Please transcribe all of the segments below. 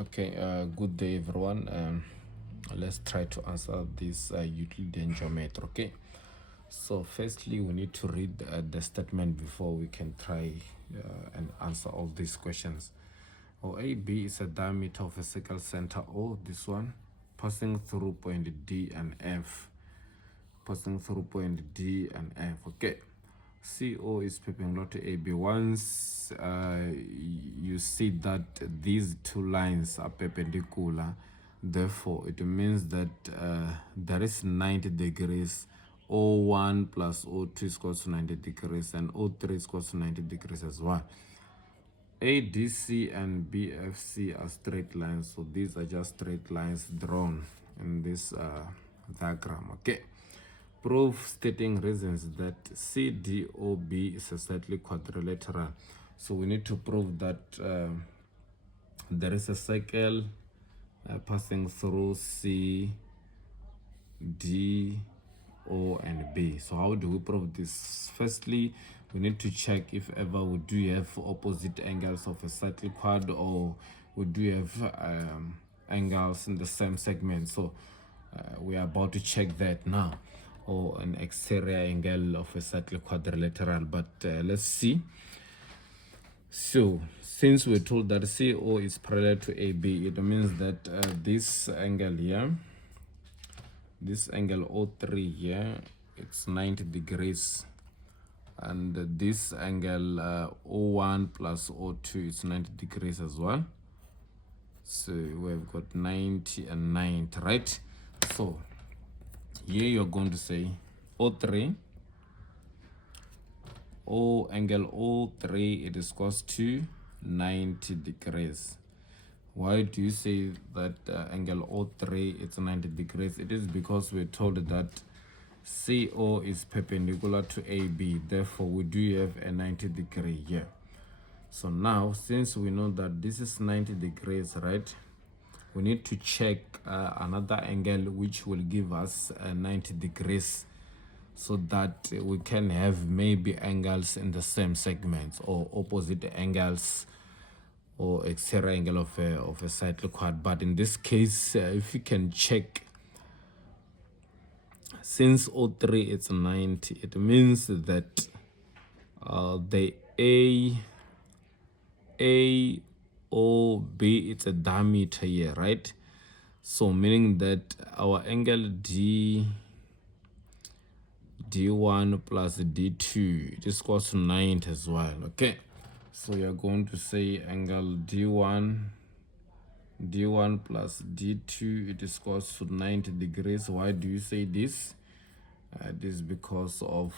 Okay, good day everyone. Let's try to answer this Euclidean geometry. Okay, so firstly we need to read the statement before we can try and answer all these questions. AB is a diameter of a circle center O, this one, passing through point D and F. Passing through point D and F. Okay, CO is perpendicular to AB. Once you see that these two lines are perpendicular, therefore it means that there is 90 degrees. O1 plus O2 is equal to 90 degrees, and O3 is equal to 90 degrees as well. ADC and BFC are straight lines, so these are just straight lines drawn in this diagram. Okay, proof stating reasons that CDOB is a cyclic quadrilateral. So we need to prove that there is a circle passing through C, D, O, and B. So how do we prove this? Firstly, we need to check if ever we do have opposite angles of a cyclic quad, or we do have angles in the same segment. So we are about to check that now, or an exterior angle of a cyclic quadrilateral. But let's see. So since we're told that CO is parallel to AB, it means that this angle here, this angle O3 here, it's 90 degrees, and this angle O1 plus O2 is 90 degrees as well. So we've got 90 and 90, right? So here you're going to say O3, angle O3, it is equals to 90 degrees. Why do you say that angle O3 it's 90 degrees? It is because we're told that CO is perpendicular to AB, therefore we do have a 90 degree here. So now, since we know that this is 90 degrees, right, we need to check another angle which will give us 90 degrees, so that we can have maybe angles in the same segments, or opposite angles, or exterior angle of a cyclic quad. But in this case, if you can check, since O3 it's 90, it means that the AOB, it's a diameter here, right? So meaning that our angle D1 plus D2, it is equals to 90 as well. Okay, so you're going to say angle D1 plus D2, it is equals to 90 degrees. Why do you say this? This is because of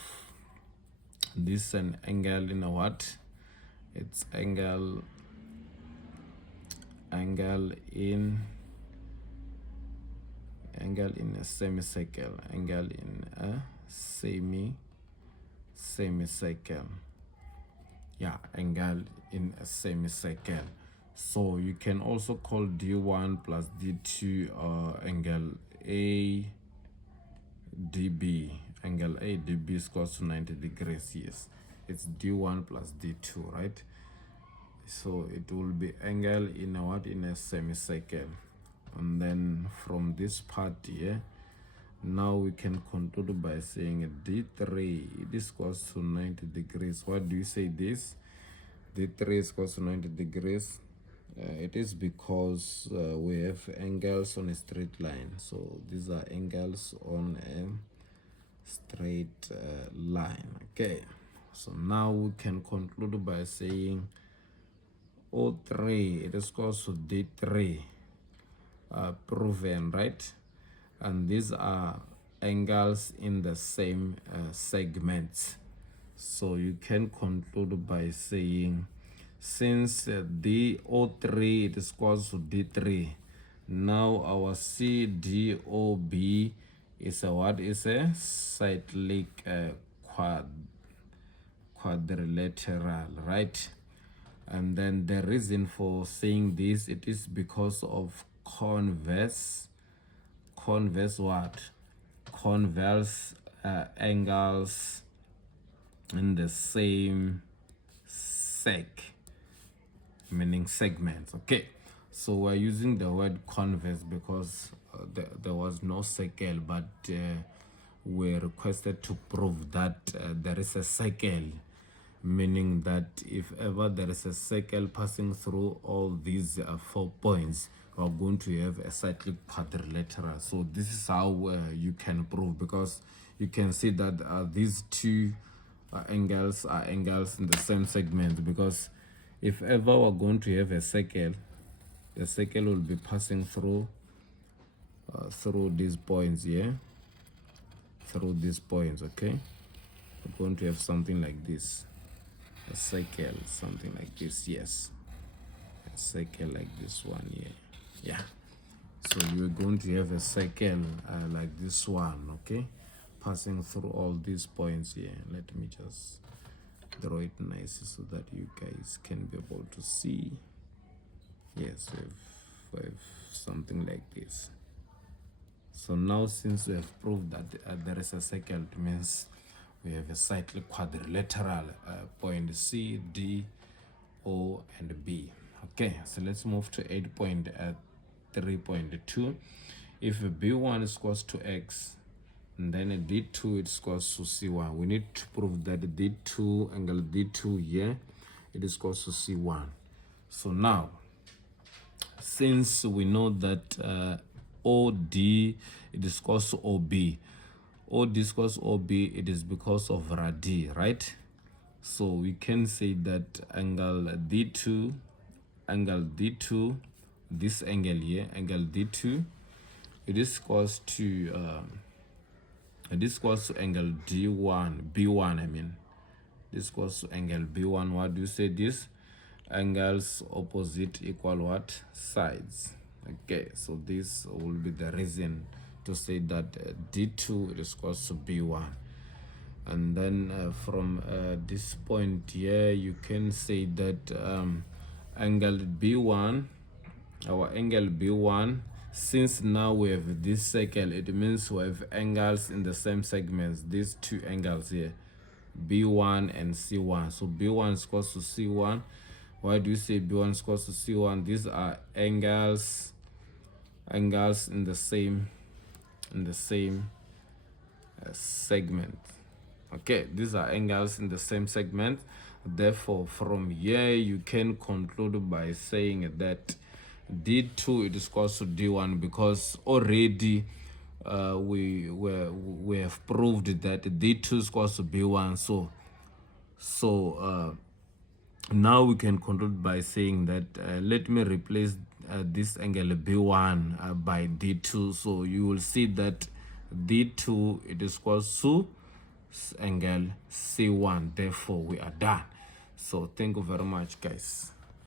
this an angle in a what? It's angle in a semicircle, angle in a semicircle. Yeah, angle in a semicircle. So you can also call D1 plus D2 angle ADB. Angle ADB is equals to 90 degrees. Yes, it's D1 plus D2, right? So it will be angle in a what? In a semicircle. And then from this part here, now we can conclude by saying D3, it is equals to 90 degrees. Why do you say this? D3 is equals to 90 degrees. It is because we have angles on a straight line. So these are angles on a straight line. Okay, so now we can conclude by saying O3, it is equals to D3, proven, right? And these are angles in the same segments. So you can conclude by saying, since the O3 it is equals to D3, now our CDOB is a what? Is a cyclic quadrilateral, right? And then the reason for saying this, it is because of converse what? Converse angles in the same meaning segments. Okay, So we're using the word converse because there was no circle, but we're requested to prove that there is a circle, meaning that if ever there is a circle passing through all these 4 points, we're going to have a cyclic quadrilateral. So this is how you can prove, because you can see that these two angles are angles in the same segment, because if ever we're going to have a circle, the circle will be passing through these points here, through these points. Okay, we're going to have something like this, a circle, something like this. Yes, a circle like this one here. Yeah, so you're going to have a circle like this one. Okay, passing through all these points here. Let me just draw it nicely so that you guys can be able to see. Yes, we have something like this. So now, since we have proved that there is a circle, it means we have a cyclic quadrilateral, point C, D, O, and B. Okay, so let's move to 8.3.2. If B1 is equals to X, and then D2 is equals to C1, we need to prove that D2, angle D2 here, it is equals to C1. So now, since we know that OD, it is equals to OB. OD is equals to OB, it is because of radi, right? So we can say that angle D2, this angle here, angle D2, it is equals to angle B1, I mean. This equals to angle B1. What do you say this? Angles opposite equal what? Sides. Okay, so this will be the reason to say that D2 is equals to B1. And then from this point here, you can say that angle B1, our angle B1, since now we have this circle, it means we have angles in the same segments, these two angles here, B1 and C1. So B1 is equals to C1. Why do you say B1 is equals to C1? These are angles in the same segment. Okay, these are angles in the same segment. Therefore, from here you can conclude by saying that D2 it is equals to D1, because already we have proved that D2 is equals to B1. So now we can conclude by saying that let me replace this angle B1 by D2. So you will see that D2 it is equals to angle C1. Therefore we are done. So thank you very much, guys.